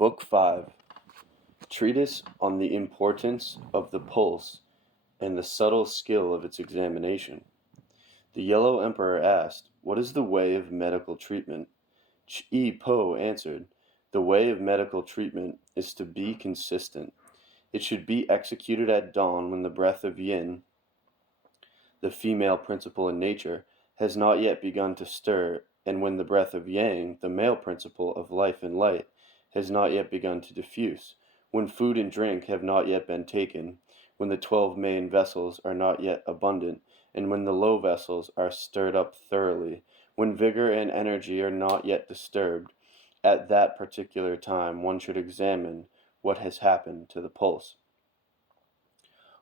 Book 5, Treatise on the Importance of the Pulse and the Subtle Skill of its Examination. The Yellow Emperor asked, "What is the way of medical treatment?" Chi Po answered, "The way of medical treatment is to be consistent. It should be executed at dawn when the breath of Yin, the female principle in nature, has not yet begun to stir, and when the breath of Yang, the male principle of life and light, has not yet begun to diffuse, when food and drink have not yet been taken, when the 12 main vessels are not yet abundant, and when the low vessels are stirred up thoroughly, when vigor and energy are not yet disturbed. At that particular time one should examine what has happened to the pulse.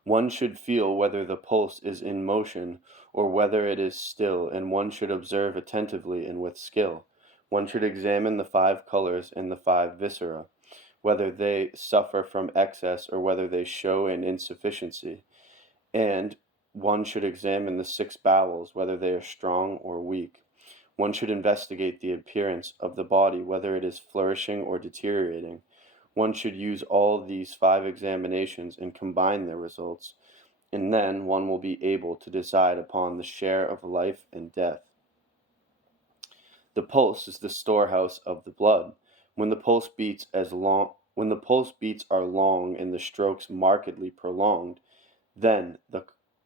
One should feel whether the pulse is in motion or whether it is still, and one should observe attentively and with skill. One should examine the 5 colors and the 5 viscera, whether they suffer from excess or whether they show an insufficiency, and one should examine the 6 bowels, whether they are strong or weak. One should investigate the appearance of the body, whether it is flourishing or deteriorating. One should use all these 5 examinations and combine their results, and then one will be able to decide upon the share of life and death. The pulse is the storehouse of the blood. When the pulse beats are long and the strokes markedly prolonged, then the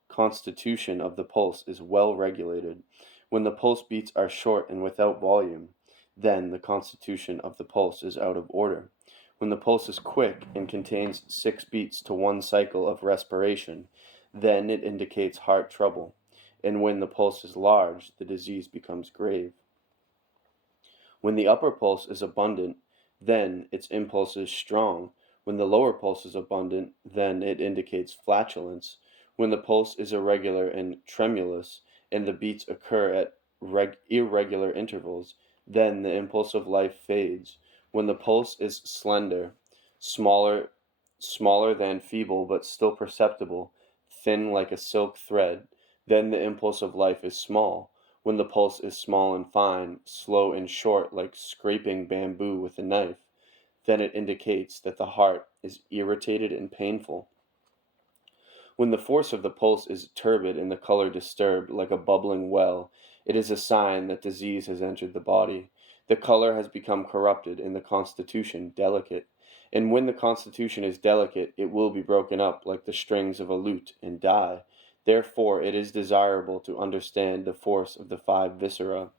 constitution of the pulse is well regulated. When the pulse beats are short and without volume, then the constitution of the pulse is out of order. When the pulse is quick and contains 6 beats to 1 cycle of respiration, then it indicates heart trouble, and when the pulse is large, the disease becomes grave. When the upper pulse is abundant, then its impulse is strong. When the lower pulse is abundant, then it indicates flatulence. When the pulse is irregular and tremulous, and the beats occur at irregular intervals, then the impulse of life fades. When the pulse is slender, smaller than feeble but still perceptible, thin like a silk thread, then the impulse of life is small. When the pulse is small and fine, slow and short like scraping bamboo with a knife, then it indicates that the heart is irritated and painful. When the force of the pulse is turbid and the color disturbed like a bubbling well, it is a sign that disease has entered the body. The color has become corrupted and the constitution delicate. And when the constitution is delicate, it will be broken up like the strings of a lute and die. Therefore, it is desirable to understand the force of the 5 viscera.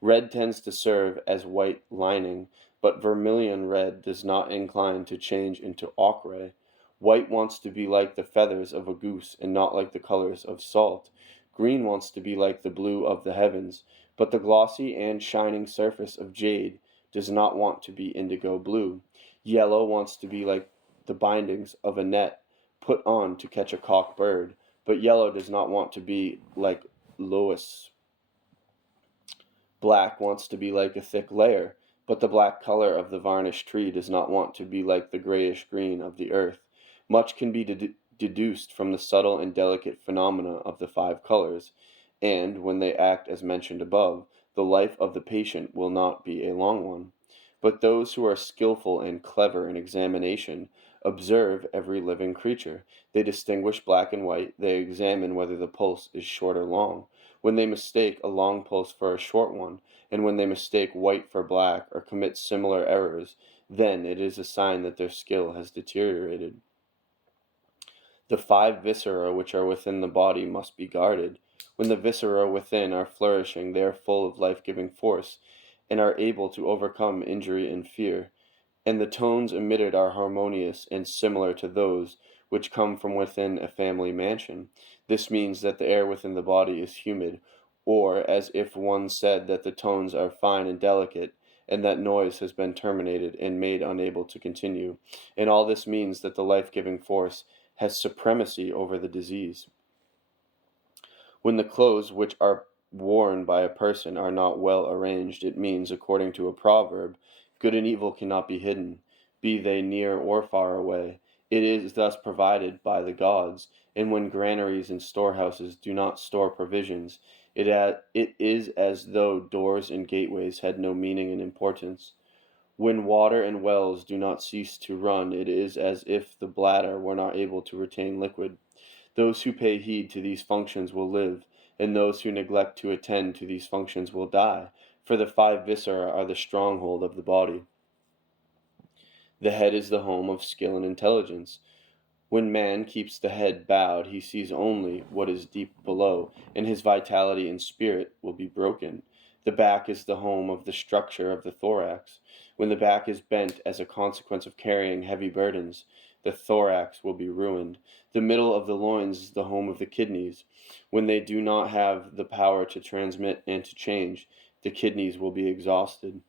Red tends to serve as white lining, but vermilion red does not incline to change into ochre. White wants to be like the feathers of a goose and not like the colors of salt. Green wants to be like the blue of the heavens, but the glossy and shining surface of jade does not want to be indigo blue. Yellow wants to be like the bindings of a net put on to catch a cock bird, but yellow does not want to be like loess. Black wants to be like a thick layer, but the black color of the varnished tree does not want to be like the grayish green of the earth. Much can be deduced from the subtle and delicate phenomena of the 5 colors, and, when they act as mentioned above, the life of the patient will not be a long one. But those who are skillful and clever in examination observe every living creature. They distinguish black and white. They examine whether the pulse is short or long. When they mistake a long pulse for a short one, and when they mistake white for black or commit similar errors, then it is a sign that their skill has deteriorated. The 5 viscera which are within the body must be guarded. When the viscera within are flourishing, they are full of life-giving force, and are able to overcome injury and fear, and the tones emitted are harmonious and similar to those which come from within a family mansion. This means that the air within the body is humid, or as if one said that the tones are fine and delicate, and that noise has been terminated and made unable to continue. And all this means that the life-giving force has supremacy over the disease. When the clothes which are worn by a person are not well arranged, it means, according to a proverb, good and evil cannot be hidden, be they near or far away. It is thus provided by the gods, and when granaries and storehouses do not store provisions, it is as though doors and gateways had no meaning and importance. When water and wells do not cease to run, it is as if the bladder were not able to retain liquid. Those who pay heed to these functions will live, and those who neglect to attend to these functions will die, for the five viscera are the stronghold of the body. The head is the home of skill and intelligence. When man keeps the head bowed, he sees only what is deep below, and his vitality and spirit will be broken. The back is the home of the structure of the thorax. When the back is bent as a consequence of carrying heavy burdens, the thorax will be ruined. The middle of the loins is the home of the kidneys. When they do not have the power to transmit and to change, the kidneys will be exhausted.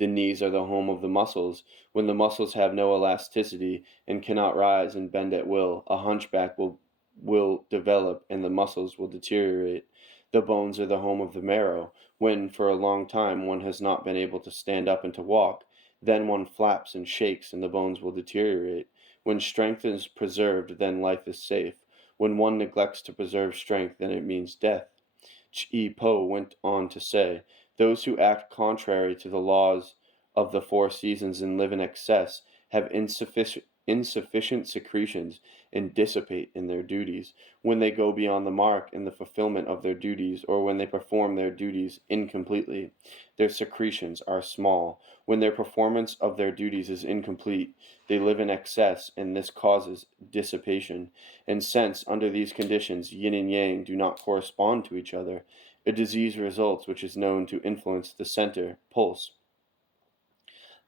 The knees are the home of the muscles. When the muscles have no elasticity and cannot rise and bend at will, a hunchback will develop and the muscles will deteriorate. The bones are the home of the marrow. When for a long time one has not been able to stand up and to walk, then one flaps and shakes and the bones will deteriorate. When strength is preserved, then life is safe. When one neglects to preserve strength, then it means death. Chi Po went on to say, those who act contrary to the laws of the four seasons and live in excess have insufficient secretions and dissipate in their duties. When they go beyond the mark in the fulfillment of their duties, or when they perform their duties incompletely, their secretions are small. When their performance of their duties is incomplete, they live in excess, and this causes dissipation. And since, under these conditions, yin and yang do not correspond to each other, a disease results which is known to influence the center, pulse.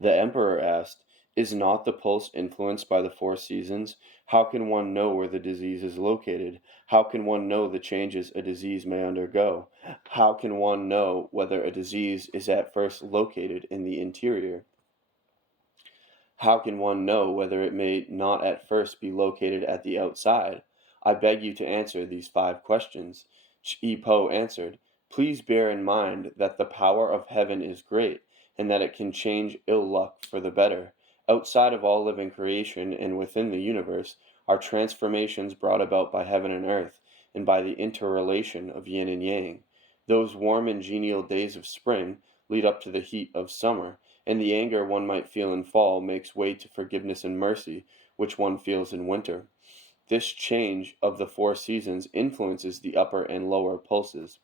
The emperor asked, is not the pulse influenced by the four seasons? How can one know where the disease is located? How can one know the changes a disease may undergo? How can one know whether a disease is at first located in the interior? How can one know whether it may not at first be located at the outside? I beg you to answer these 5 questions. Chi Po answered, please bear in mind that the power of heaven is great, and that it can change ill luck for the better. Outside of all living creation and within the universe are transformations brought about by heaven and earth, and by the interrelation of yin and yang. Those warm and genial days of spring lead up to the heat of summer, and the anger one might feel in fall makes way to forgiveness and mercy, which one feels in winter. This change of the 4 seasons influences the upper and lower pulses.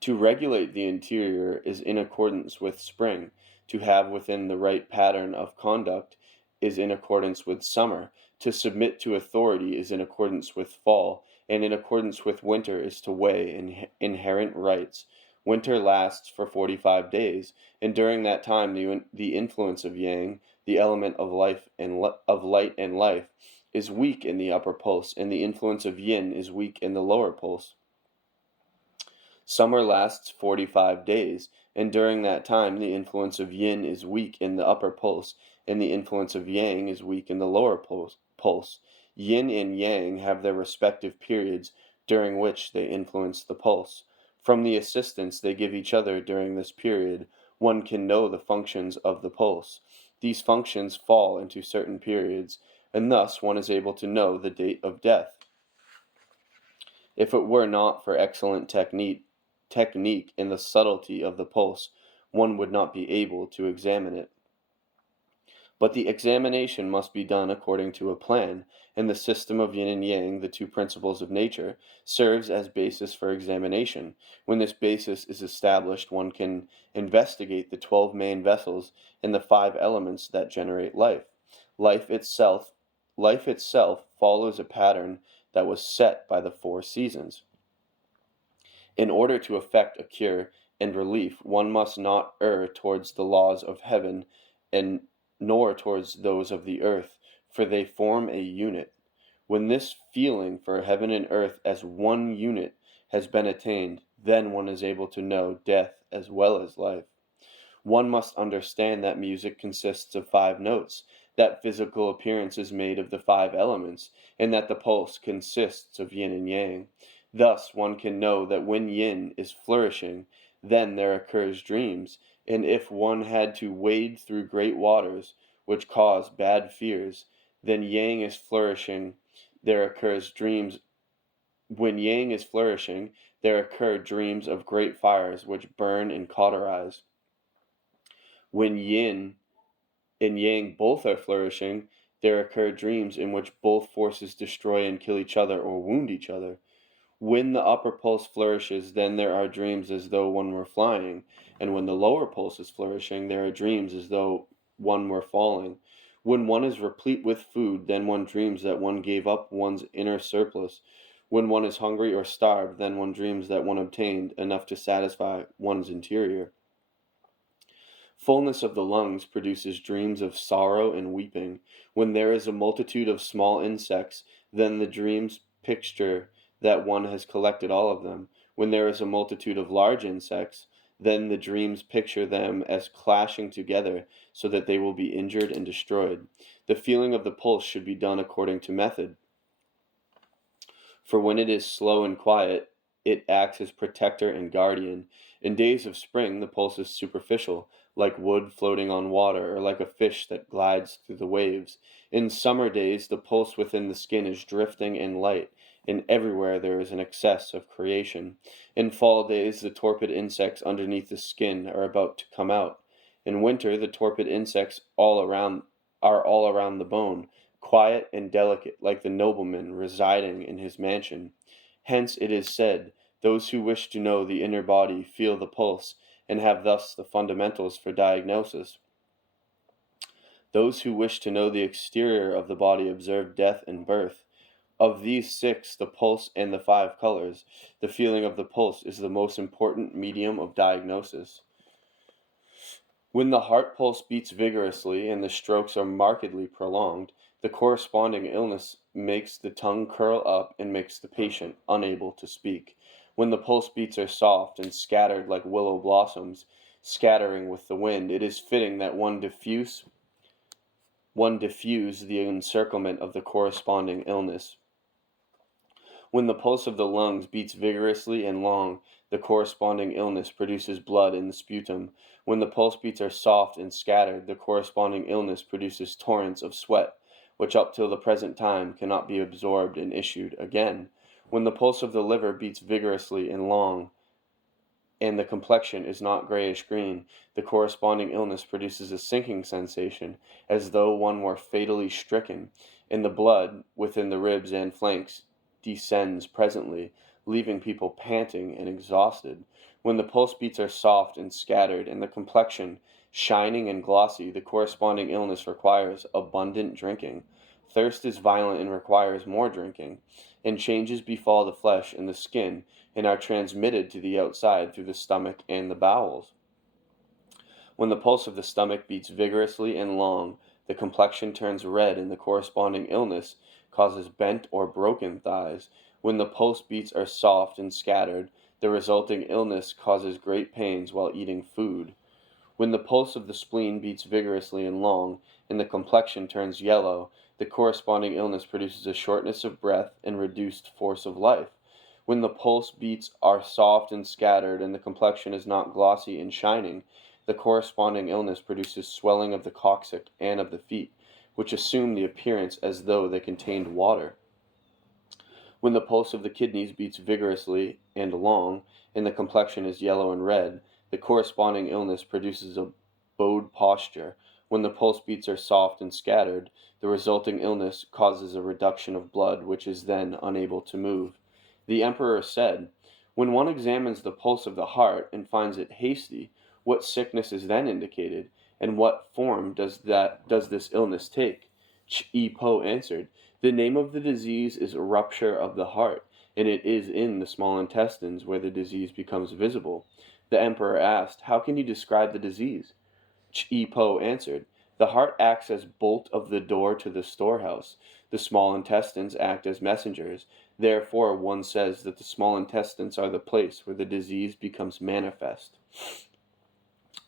To regulate the interior is in accordance with spring. To have within the right pattern of conduct is in accordance with summer. To submit to authority is in accordance with fall, and in accordance with winter is to weigh inherent rights. Winter lasts for 45 days, and during that time the influence of yang, the element of life and of light and life, is weak in the upper pulse, and the influence of yin is weak in the lower pulse. Summer lasts 45 days, and during that time the influence of yin is weak in the upper pulse, and the influence of yang is weak in the lower pulse. Yin and yang have their respective periods during which they influence the pulse. From the assistance they give each other during this period, one can know the functions of the pulse. These functions fall into certain periods, and thus one is able to know the date of death. If it were not for excellent technique in the subtlety of the pulse, one would not be able to examine it. But the examination must be done according to a plan, and the system of yin and yang, the 2 principles of nature, serves as basis for examination. When this basis is established, one can investigate the 12 main vessels and the 5 elements that generate life. Life itself follows a pattern that was set by the 4 seasons. In order to effect a cure and relief, one must not err towards the laws of heaven and nor towards those of the earth, for they form a unit. When this feeling for heaven and earth as one unit has been attained, then one is able to know death as well as life. One must understand that music consists of 5 notes, that physical appearance is made of the 5 elements, and that the pulse consists of yin and yang. Thus one can know that when yin is flourishing, then there occurs dreams, and if one had to wade through great waters, which cause bad fears, then yang is flourishing, there occurs dreams. When yang is flourishing, there occur dreams of great fires which burn and cauterize. When yin and yang both are flourishing, there occur dreams in which both forces destroy and kill each other or wound each other. When the upper pulse flourishes, then there are dreams as though one were flying, and when the lower pulse is flourishing, there are dreams as though one were falling. When one is replete with food, then one dreams that one gave up one's inner surplus. When one is hungry or starved, then one dreams that one obtained enough to satisfy one's interior. Fullness of the lungs produces dreams of sorrow and weeping. When there is a multitude of small insects, then the dreams picture that one has collected all of them. When there is a multitude of large insects, then the dreams picture them as clashing together so that they will be injured and destroyed. The feeling of the pulse should be done according to method. For when it is slow and quiet, it acts as protector and guardian. In days of spring, the pulse is superficial, like wood floating on water, or like a fish that glides through the waves. In summer days, the pulse within the skin is drifting and light, and everywhere there is an excess of creation. In fall days, the torpid insects underneath the skin are about to come out. In winter, the torpid insects are all around the bone, quiet and delicate, like the nobleman residing in his mansion. Hence it is said, those who wish to know the inner body feel the pulse, and have thus the fundamentals for diagnosis. Those who wish to know the exterior of the body observe death and birth. Of these 6, the pulse and the 5 colors, the feeling of the pulse is the most important medium of diagnosis. When the heart pulse beats vigorously and the strokes are markedly prolonged, the corresponding illness makes the tongue curl up and makes the patient unable to speak. When the pulse beats are soft and scattered like willow blossoms, scattering with the wind, it is fitting that one diffuse the encirclement of the corresponding illness. When the pulse of the lungs beats vigorously and long, the corresponding illness produces blood in the sputum. When the pulse beats are soft and scattered, the corresponding illness produces torrents of sweat, which up till the present time cannot be absorbed and issued again. When the pulse of the liver beats vigorously and long, and the complexion is not grayish-green, the corresponding illness produces a sinking sensation, as though one were fatally stricken, and the blood, within the ribs and flanks, descends presently, leaving people panting and exhausted. When the pulse beats are soft and scattered, and the complexion shining and glossy, the corresponding illness requires abundant drinking. Thirst is violent and requires more drinking, and changes befall the flesh and the skin, and are transmitted to the outside through the stomach and the bowels. When the pulse of the stomach beats vigorously and long, the complexion turns red, and the corresponding illness causes bent or broken thighs. When the pulse beats are soft and scattered, the resulting illness causes great pains while eating food. When the pulse of the spleen beats vigorously and long, and the complexion turns yellow, the corresponding illness produces a shortness of breath and reduced force of life. When the pulse beats are soft and scattered, and the complexion is not glossy and shining, the corresponding illness produces swelling of the coccyx and of the feet, which assume the appearance as though they contained water. When the pulse of the kidneys beats vigorously and long, and the complexion is yellow and red, the corresponding illness produces a bowed posture. When the pulse beats are soft and scattered, the resulting illness causes a reduction of blood, which is then unable to move. The emperor said, when one examines the pulse of the heart and finds it hasty, what sickness is then indicated, and what form does this illness take? Chi-Po answered, the name of the disease is rupture of the heart, and it is in the small intestines where the disease becomes visible. The emperor asked, how can you describe the disease? Chi-Po answered, the heart acts as bolt of the door to the storehouse. The small intestines act as messengers. Therefore, one says that the small intestines are the place where the disease becomes manifest.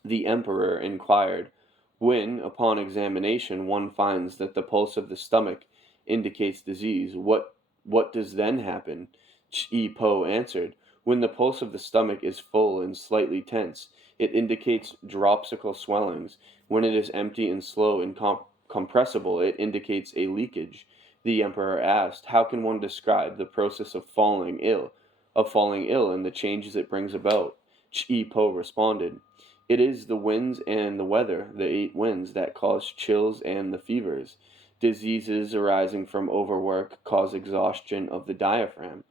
The emperor inquired, when, upon examination, one finds that the pulse of the stomach indicates disease, what does then happen? Chi-Po answered, when the pulse of the stomach is full and slightly tense, it indicates dropsical swellings. When it is empty and slow and compressible, it indicates a leakage. The emperor asked, how can one describe the process of falling ill and the changes it brings about? Chi-Po responded, It is the winds and the weather, the 8 winds, that cause chills and the fevers. Diseases arising from overwork cause exhaustion of the diaphragm.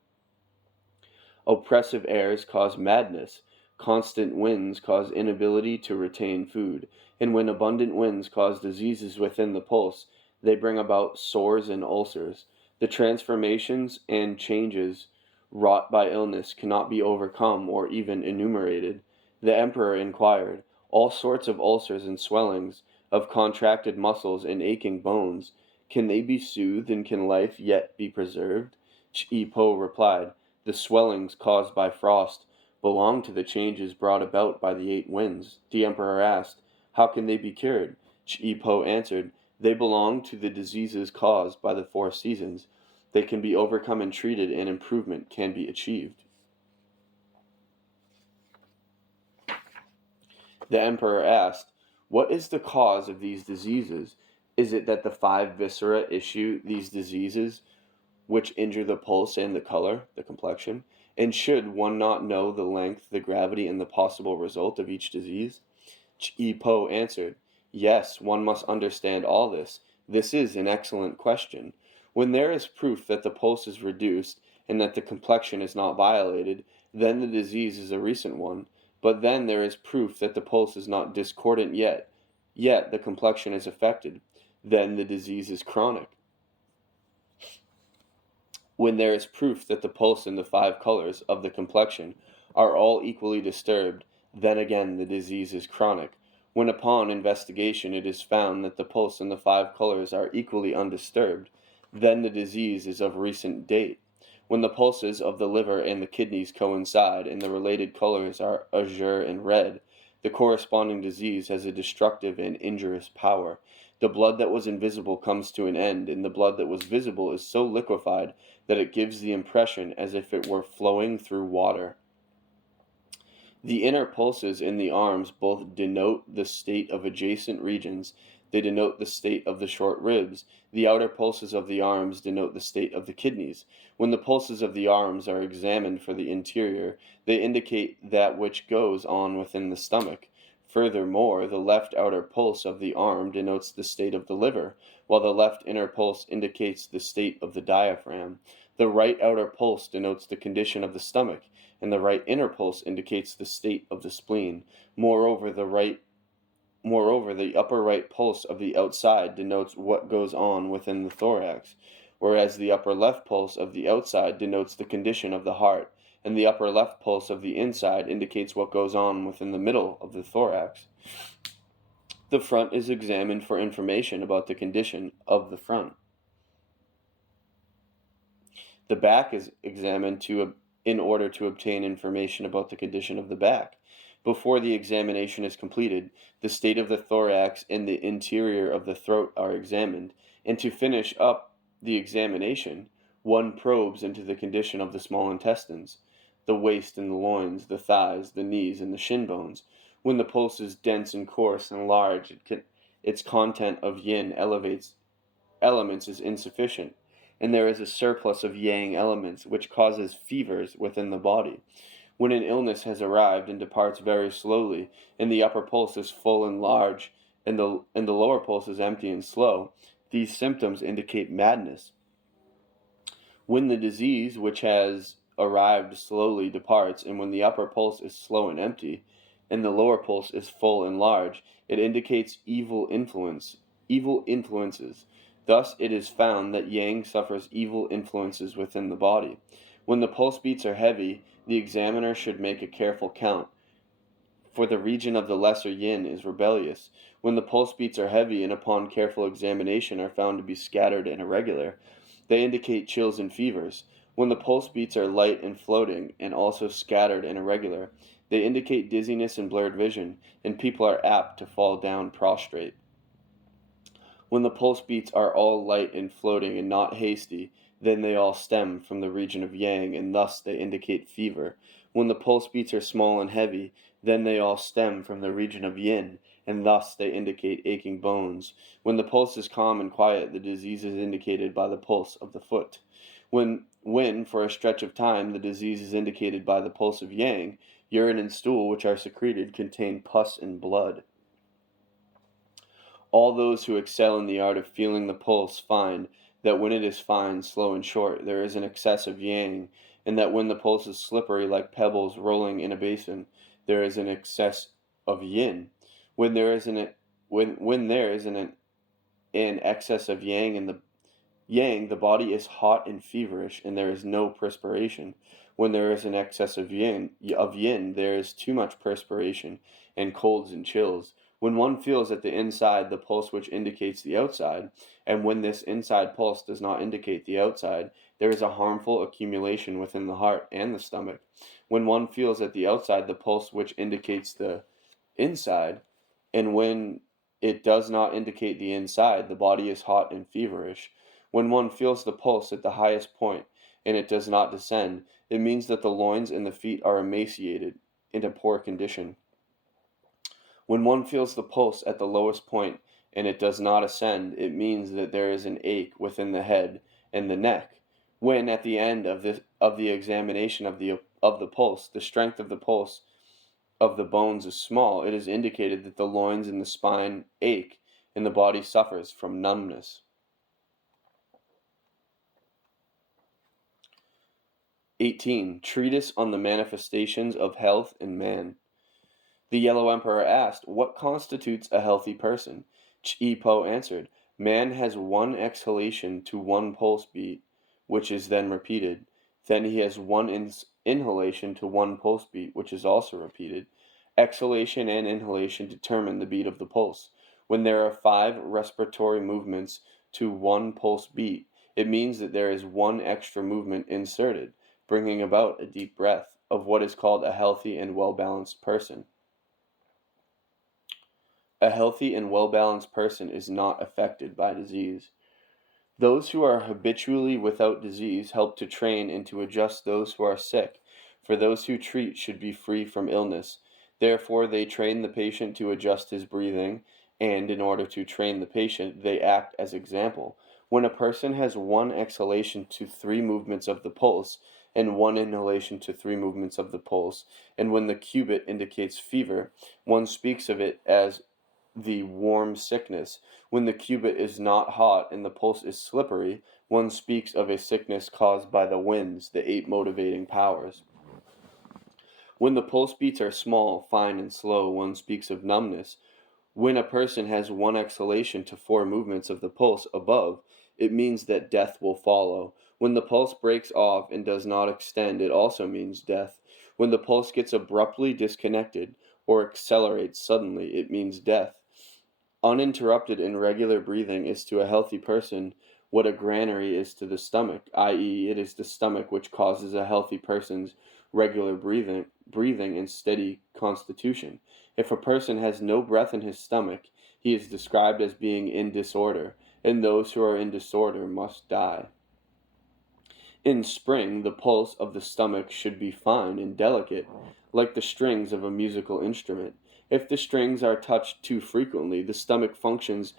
Oppressive airs cause madness. Constant winds cause inability to retain food. And when abundant winds cause diseases within the pulse, they bring about sores and ulcers. The transformations and changes wrought by illness cannot be overcome or even enumerated. The emperor inquired, all sorts of ulcers and swellings, of contracted muscles and aching bones, can they be soothed, and can life yet be preserved? Chi Po replied, the swellings caused by frost belong to the changes brought about by the 8 winds. The emperor asked, how can they be cured? Chi Po answered, they belong to the diseases caused by the 4 seasons. They can be overcome and treated, and improvement can be achieved. The emperor asked, what is the cause of these diseases? Is it that the 5 viscera issue these diseases, which injure the pulse and the color, the complexion? And should one not know the length, the gravity, and the possible result of each disease? Chi Po answered, yes, one must understand all this. This is an excellent question. When there is proof that the pulse is reduced and that the complexion is not violated, then the disease is a recent one. But then there is proof that the pulse is not discordant yet the complexion is affected. Then the disease is chronic. When there is proof that the pulse and the 5 colors of the complexion are all equally disturbed, then again the disease is chronic. When upon investigation it is found that the pulse and the 5 colors are equally undisturbed, then the disease is of recent date. When the pulses of the liver and the kidneys coincide, and the related colors are azure and red, the corresponding disease has a destructive and injurious power. The blood that was invisible comes to an end, and the blood that was visible is so liquefied that it gives the impression as if it were flowing through water. The inner pulses in the arms both denote the state of adjacent regions. They denote the state of the short ribs. The outer pulses of the arms denote the state of the kidneys. When the pulses of the arms are examined for the interior, they indicate that which goes on within the stomach. Furthermore, the left outer pulse of the arm denotes the state of the liver, while the left inner pulse indicates the state of the diaphragm. The right outer pulse denotes the condition of the stomach, and the right inner pulse indicates the state of the spleen. Moreover, the upper right pulse of the outside denotes what goes on within the thorax, whereas the upper left pulse of the outside denotes the condition of the heart, and the upper left pulse of the inside indicates what goes on within the middle of the thorax. The front is examined for information about the condition of the front. The back is examined in order to obtain information about the condition of the back. Before the examination is completed, the state of the thorax and the interior of the throat are examined, and to finish up the examination, one probes into the condition of the small intestines, the waist and the loins, the thighs, the knees, and the shin bones. When the pulse is dense and coarse and large, its content of yin elements is insufficient, and there is a surplus of yang elements, which causes fevers within the body. When an illness has arrived and departs very slowly, and the upper pulse is full and large, and the lower pulse is empty and slow, these symptoms indicate madness. When the disease which has arrived slowly departs, and when the upper pulse is slow and empty, and the lower pulse is full and large, it indicates evil influences. Thus it is found that yang suffers evil influences within the body. When the pulse beats are heavy, the examiner should make a careful count, for the region of the lesser yin is rebellious. When the pulse beats are heavy and upon careful examination are found to be scattered and irregular, they indicate chills and fevers. When the pulse beats are light and floating and also scattered and irregular, they indicate dizziness and blurred vision, and people are apt to fall down prostrate. When the pulse beats are all light and floating and not hasty, then they all stem from the region of yang, and thus they indicate fever. When the pulse beats are small and heavy, then they all stem from the region of yin, and thus they indicate aching bones. When the pulse is calm and quiet, the disease is indicated by the pulse of the foot. When for a stretch of time, the disease is indicated by the pulse of yang, Urine and stool, which are secreted, contain pus and blood. All those who excel in the art of feeling the pulse find that when it is fine, slow, and short, there is an excess of yang, and that when the pulse is slippery like pebbles rolling in a basin, there is an excess of yin. When there is an excess of yang, the body is hot and feverish, and there is no perspiration. When there is an excess of yin, there is too much perspiration, and colds and chills. When one feels at the inside the pulse which indicates the outside, and when this inside pulse does not indicate the outside, there is a harmful accumulation within the heart and the stomach. When one feels at the outside the pulse which indicates the inside, and when it does not indicate the inside, the body is hot and feverish. When one feels the pulse at the highest point, and it does not descend, it means that the loins and the feet are emaciated, in a poor condition. When one feels the pulse at the lowest point, and it does not ascend, it means that there is an ache within the head and the neck. When, at the end of the examination of the pulse, the strength of the pulse of the bones is small, it is indicated that the loins and the spine ache, and the body suffers from numbness. 18. Treatise on the Manifestations of Health in Man. The Yellow Emperor asked, "What constitutes a healthy person?" Chi Po answered, "Man has one exhalation to one pulse beat, which is then repeated. Then he has one inhalation to one pulse beat, which is also repeated. Exhalation and inhalation determine the beat of the pulse. When there are 5 respiratory movements to one pulse beat, it means that there is one extra movement inserted, bringing about a deep breath, of what is called a healthy and well-balanced person. A healthy and well-balanced person is not affected by disease. Those who are habitually without disease help to train and to adjust those who are sick, for those who treat should be free from illness. Therefore, they train the patient to adjust his breathing, and in order to train the patient, they act as example. When a person has one exhalation to 3 movements of the pulse, and one inhalation to 3 movements of the pulse, and when the cubit indicates fever, one speaks of it as the warm sickness. When the cubit is not hot and the pulse is slippery, one speaks of a sickness caused by the winds, the 8 motivating powers. When the pulse beats are small, fine, and slow, one speaks of numbness. When a person has one exhalation to 4 movements of the pulse above, it means that death will follow. When the pulse breaks off and does not extend, it also means death. When the pulse gets abruptly disconnected or accelerates suddenly, it means death. Uninterrupted and regular breathing is to a healthy person what a granary is to the stomach, i.e., it is the stomach which causes a healthy person's regular breathing and steady constitution. If a person has no breath in his stomach, he is described as being in disorder, and those who are in disorder must die. In spring, the pulse of the stomach should be fine and delicate, like the strings of a musical instrument. If the strings are touched too frequently, the stomach functions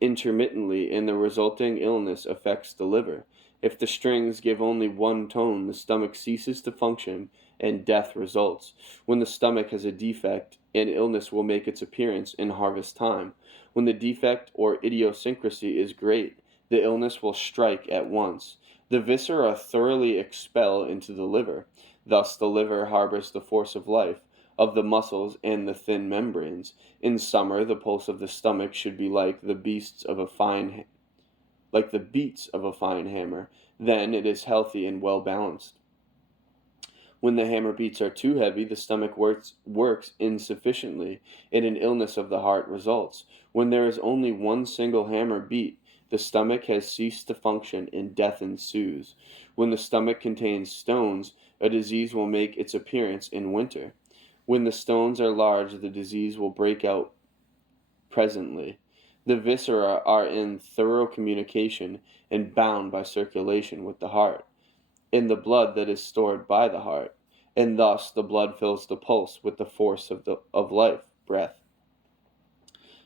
intermittently, and the resulting illness affects the liver. If the strings give only one tone, the stomach ceases to function, and death results. When the stomach has a defect, an illness will make its appearance in harvest time. When the defect or idiosyncrasy is great, the illness will strike at once. The viscera thoroughly expel into the liver. Thus the liver harbors the force of life, of the muscles and the thin membranes. In summer, the pulse of the stomach should be like the beats of a fine hammer. Then it is healthy and well balanced. When the hammer beats are too heavy, the stomach works insufficiently, and an illness of the heart results. When there is only one single hammer beat, the stomach has ceased to function, and death ensues. When the stomach contains stones, a disease will make its appearance in winter. When the stones are large, the disease will break out presently. The viscera are in thorough communication and bound by circulation with the heart, in the blood that is stored by the heart, and thus the blood fills the pulse with the force of life, breath.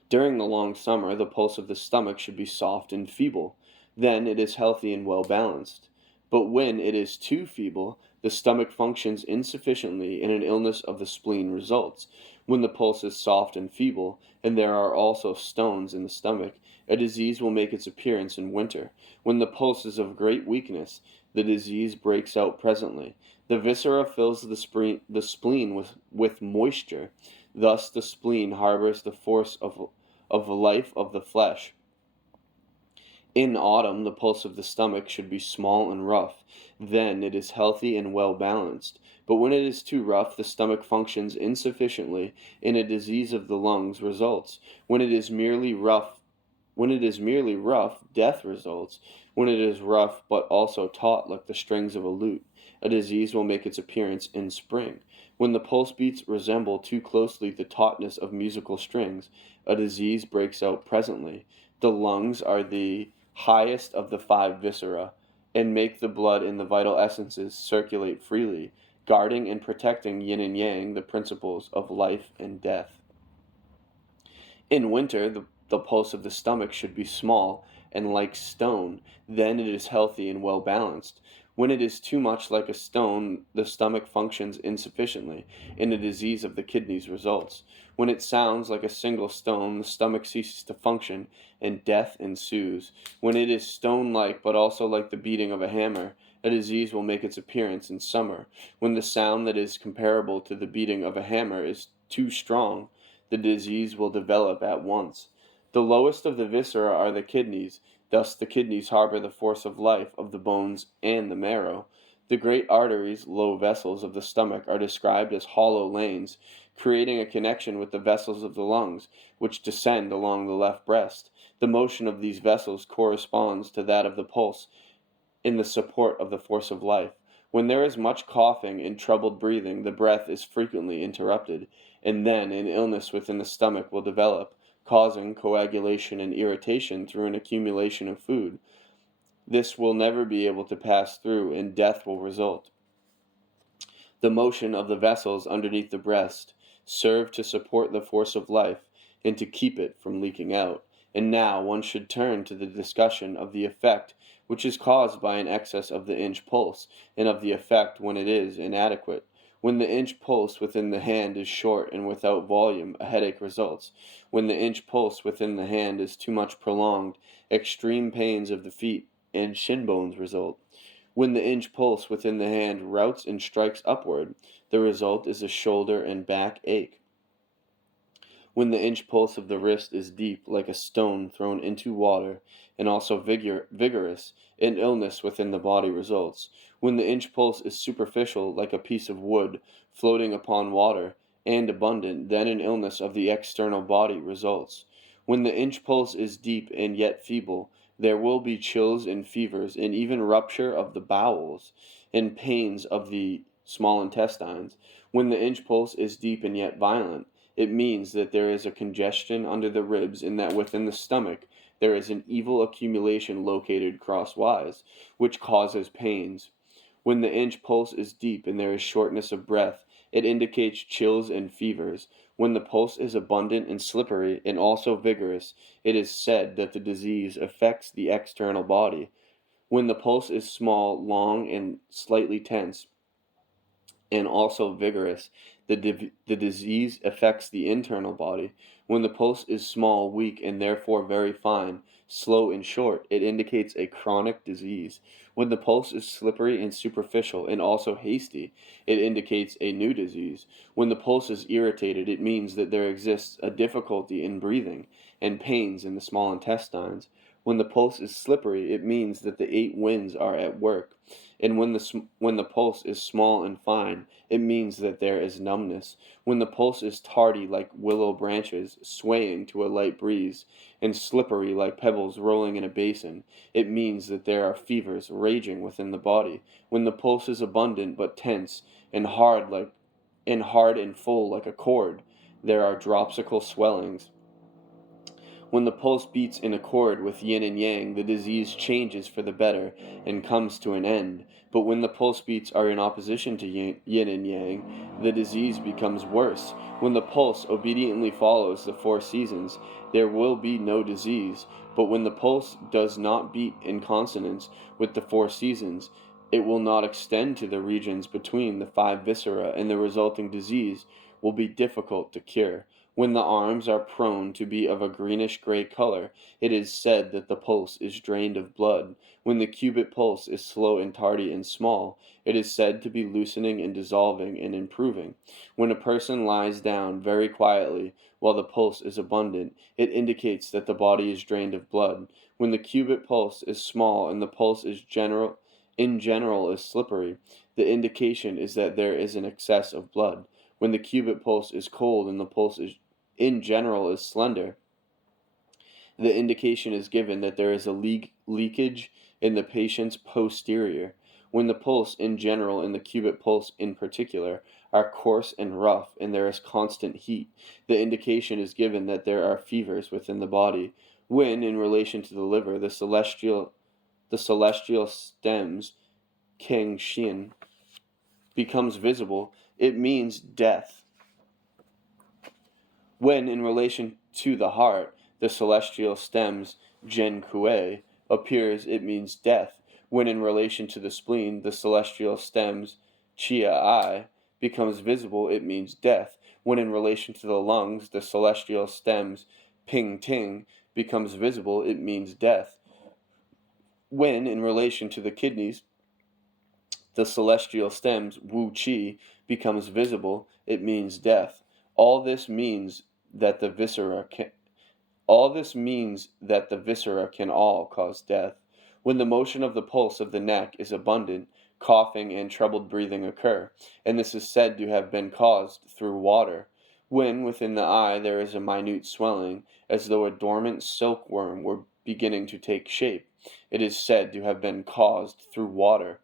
During the long summer, the pulse of the stomach should be soft and feeble. Then it is healthy and well balanced. But when it is too feeble, the stomach functions insufficiently and an illness of the spleen results. When the pulse is soft and feeble, and there are also stones in the stomach, a disease will make its appearance in winter. When the pulse is of great weakness, the disease breaks out presently. The viscera fills the spleen with moisture. Thus the spleen harbors the force of life of the flesh. In autumn, the pulse of the stomach should be small and rough. Then it is healthy and well balanced. But when it is too rough, the stomach functions insufficiently, and a disease of the lungs results. When it is merely rough, death results. When it is rough, but also taut like the strings of a lute, a disease will make its appearance in spring. When the pulse beats resemble too closely the tautness of musical strings, a disease breaks out presently. The lungs are the highest of the five viscera, and make the blood and the vital essences circulate freely, guarding and protecting yin and yang, the principles of life and death. In winter, the pulse of the stomach should be small and like stone, then it is healthy and well balanced. When it is too much like a stone, the stomach functions insufficiently, and a disease of the kidneys results. When it sounds like a single stone, the stomach ceases to function, and death ensues. When it is stone-like, but also like the beating of a hammer, a disease will make its appearance in summer. When the sound that is comparable to the beating of a hammer is too strong, the disease will develop at once. The lowest of the viscera are the kidneys. Thus the kidneys harbor the force of life of the bones and the marrow. The great arteries, low vessels of the stomach, are described as hollow lanes, creating a connection with the vessels of the lungs, which descend along the left breast. The motion of these vessels corresponds to that of the pulse in the support of the force of life. When there is much coughing and troubled breathing, the breath is frequently interrupted, and then an illness within the stomach will develop, causing coagulation and irritation through an accumulation of food. This will never be able to pass through, and death will result. The motion of the vessels underneath the breast serve to support the force of life and to keep it from leaking out. And now one should turn to the discussion of the effect which is caused by an excess of the inch pulse, and of the effect when it is inadequate. When the inch pulse within the hand is short and without volume, a headache results. When the inch pulse within the hand is too much prolonged, extreme pains of the feet and shin bones result. When the inch pulse within the hand routs and strikes upward, the result is a shoulder and back ache. When the inch pulse of the wrist is deep, like a stone thrown into water, and also vigorous, an illness within the body results. When the inch pulse is superficial, like a piece of wood floating upon water, and abundant, then an illness of the external body results. When the inch pulse is deep and yet feeble, there will be chills and fevers, and even rupture of the bowels, and pains of the small intestines. When the inch pulse is deep and yet violent, it means that there is a congestion under the ribs, and that within the stomach there is an evil accumulation located crosswise, which causes pains. When the inch pulse is deep and there is shortness of breath, it indicates chills and fevers. When the pulse is abundant and slippery and also vigorous, it is said that the disease affects the external body. When the pulse is small, long, and slightly tense, and also vigorous, the disease affects the internal body. When the pulse is small, weak, and therefore very fine, slow and short, it indicates a chronic disease. When the pulse is slippery and superficial and also hasty, it indicates a new disease. When the pulse is irritated, it means that there exists a difficulty in breathing and pains in the small intestines. When the pulse is slippery, it means that the eight winds are at work. And when the pulse is small and fine, it means that there is numbness. When the pulse is tardy like willow branches swaying to a light breeze, and slippery like pebbles rolling in a basin, it means that there are fevers raging within the body. When the pulse is abundant but tense, and hard and full like a cord, there are dropsical swellings. When the pulse beats in accord with yin and yang, the disease changes for the better and comes to an end. But when the pulse beats are in opposition to yin and yang, the disease becomes worse. When the pulse obediently follows the four seasons, there will be no disease. But when the pulse does not beat in consonance with the four seasons, It will not extend to the regions between the 5 viscera, and the resulting disease will be difficult to cure. When the arms are prone to be of a greenish-gray color, it is said that the pulse is drained of blood. When the cubit pulse is slow and tardy and small, it is said to be loosening and dissolving and improving. When a person lies down very quietly while the pulse is abundant, it indicates that the body is drained of blood. When the cubit pulse is small and the pulse is in general is slippery, the indication is that there is an excess of blood. When the cubit pulse is cold and the pulse is in general is slender, the indication is given that there is a leakage in the patient's posterior. When the pulse in general and the cubit pulse in particular are coarse and rough and there is constant heat, the indication is given that there are fevers within the body. When, in relation to the liver, the celestial stems, Kang Shin, becomes visible, it means death. When, in relation to the heart, the celestial stems, Gen Kue, appears, it means death. When, in relation to the spleen, the celestial stems, Chia I, becomes visible, it means death. When, in relation to the lungs, the celestial stems, Ping Ting, becomes visible, it means death. When, in relation to the kidneys, the celestial stems, Wu Qi, becomes visible, it means death. All this means that the viscera can all cause death. When the motion of the pulse of the neck is abundant, coughing and troubled breathing occur, and this is said to have been caused through water. When within the eye there is a minute swelling, as though a dormant silkworm were beginning to take shape, it is said to have been caused through water.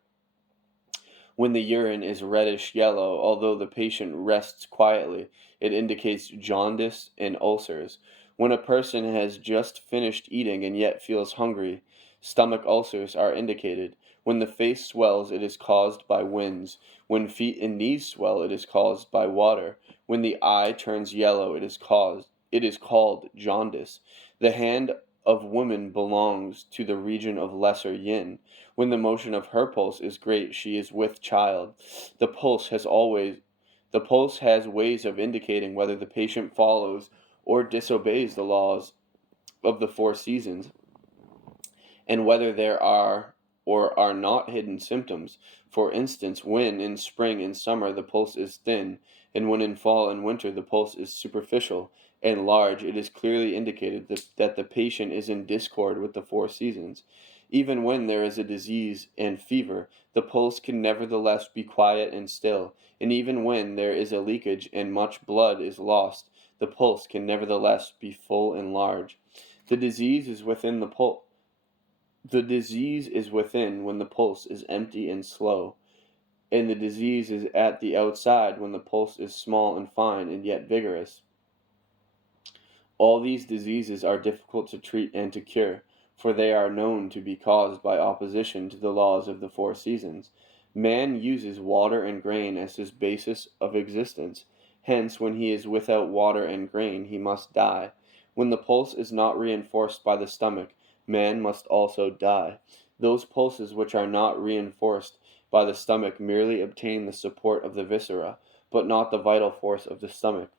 When the urine is reddish yellow, although the patient rests quietly, it indicates jaundice and ulcers. When a person has just finished eating and yet feels hungry, stomach ulcers are indicated. When the face swells, it is caused by winds. When feet and knees swell, it is caused by water. When the eye turns yellow, it is called jaundice. The hand of woman belongs to the region of lesser yin. When the motion of her pulse is great, she is with child. The pulse has ways of indicating whether the patient follows or disobeys the laws of the 4 seasons, and whether there are or are not hidden symptoms. For instance, when in spring and summer the pulse is thin, and when in fall and winter the pulse is superficial and large, it is clearly indicated that the patient is in discord with the 4 seasons. Even when there is a disease and fever, the pulse can nevertheless be quiet and still, and even when there is a leakage and much blood is lost, the pulse can nevertheless be full and large. The disease is within when the pulse is empty and slow, and the disease is at the outside when the pulse is small and fine and yet vigorous. All these diseases are difficult to treat and to cure, for they are known to be caused by opposition to the laws of the 4 seasons. Man uses water and grain as his basis of existence. Hence, when he is without water and grain, he must die. When the pulse is not reinforced by the stomach, man must also die. Those pulses which are not reinforced by the stomach merely obtain the support of the viscera, but not the vital force of the stomach.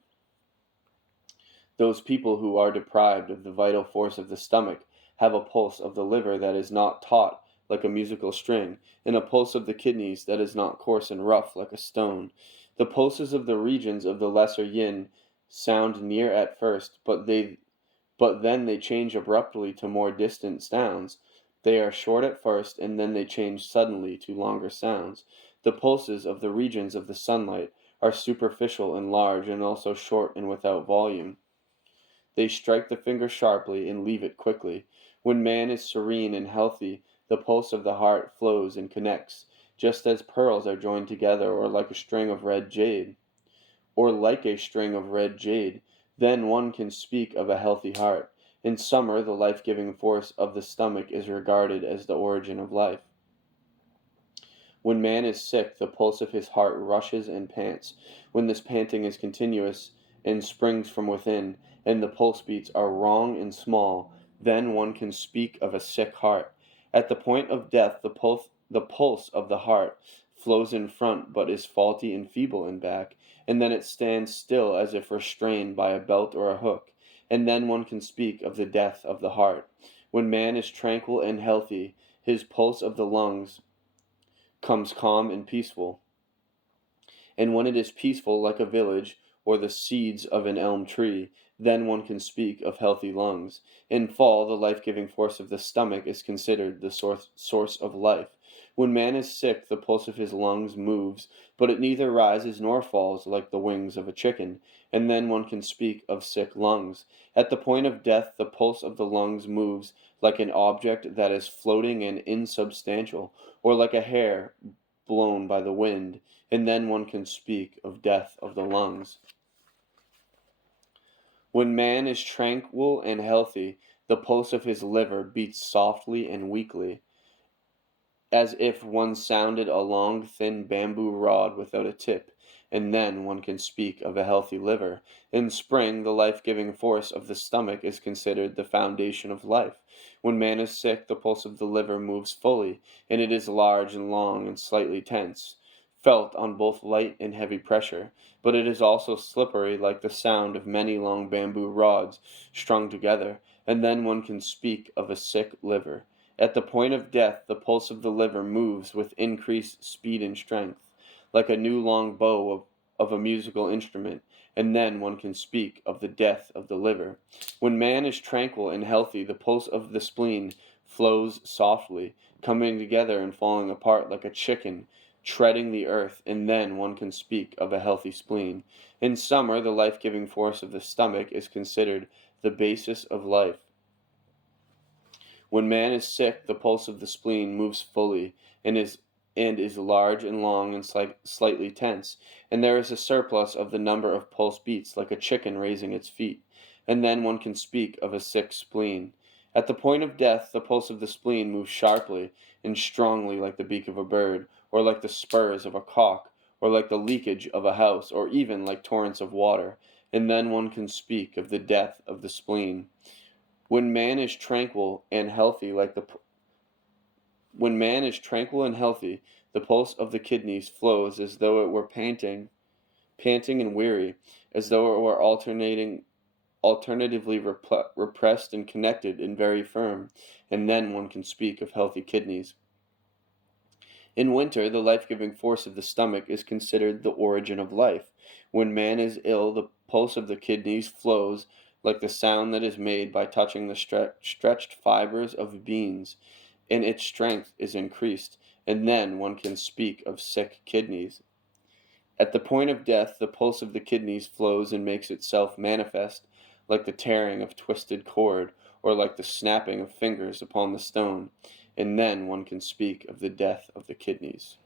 Those people who are deprived of the vital force of the stomach have a pulse of the liver that is not taut like a musical string, and a pulse of the kidneys that is not coarse and rough like a stone. The pulses of the regions of the lesser yin sound near at first, but then they change abruptly to more distant sounds. They are short at first, and then they change suddenly to longer sounds. The pulses of the regions of the sunlight are superficial and large, and also short and without volume. They strike the finger sharply and leave it quickly. When man is serene and healthy, the pulse of the heart flows and connects, just as pearls are joined together, or like a string of red jade. Then one can speak of a healthy heart. In summer, the life-giving force of the stomach is regarded as the origin of life. When man is sick, the pulse of his heart rushes and pants. When this panting is continuous and springs from within, and the pulse beats are wrong and small, then one can speak of a sick heart. At the point of death, the pulse of the heart flows in front but is faulty and feeble in back, and then it stands still as if restrained by a belt or a hook, and then one can speak of the death of the heart. When man is tranquil and healthy, his pulse of the lungs comes calm and peaceful, and when it is peaceful like a village or the seeds of an elm tree, then one can speak of healthy lungs. In fall, the life-giving force of the stomach is considered the source of life. When man is sick, the pulse of his lungs moves, but it neither rises nor falls like the wings of a chicken, and then one can speak of sick lungs. At the point of death, the pulse of the lungs moves like an object that is floating and insubstantial, or like a hair blown by the wind, and then one can speak of death of the lungs. When man is tranquil and healthy, the pulse of his liver beats softly and weakly, as if one sounded a long, thin bamboo rod without a tip, and then one can speak of a healthy liver. In spring, the life-giving force of the stomach is considered the foundation of life. When man is sick, the pulse of the liver moves fully, and it is large and long and slightly tense, felt on both light and heavy pressure, but it is also slippery like the sound of many long bamboo rods strung together, and then one can speak of a sick liver. At the point of death, the pulse of the liver moves with increased speed and strength, like a new long bow of a musical instrument, and then one can speak of the death of the liver. When man is tranquil and healthy, the pulse of the spleen flows softly, coming together and falling apart like a chicken treading the earth, and then one can speak of a healthy spleen. In summer, the life-giving force of the stomach is considered the basis of life. When man is sick, the pulse of the spleen moves fully and is large and long and slightly tense, and there is a surplus of the number of pulse beats like a chicken raising its feet, and then one can speak of a sick spleen. At the point of death, the pulse of the spleen moves sharply and strongly like the beak of a bird, or like the spurs of a cock, or like the leakage of a house, or even like torrents of water, and then one can speak of the death of the spleen. When man is tranquil and healthy, the pulse of the kidneys flows as though it were panting and weary, as though it were alternatively repressed and connected and very firm, and then one can speak of healthy kidneys. In winter, the life-giving force of the stomach is considered the origin of life. When man is ill, the pulse of the kidneys flows like the sound that is made by touching the stretched fibers of beans, and its strength is increased, and then one can speak of sick kidneys. At the point of death, the pulse of the kidneys flows and makes itself manifest, like the tearing of twisted cord, or like the snapping of fingers upon the stone, and then one can speak of the death of the kidneys.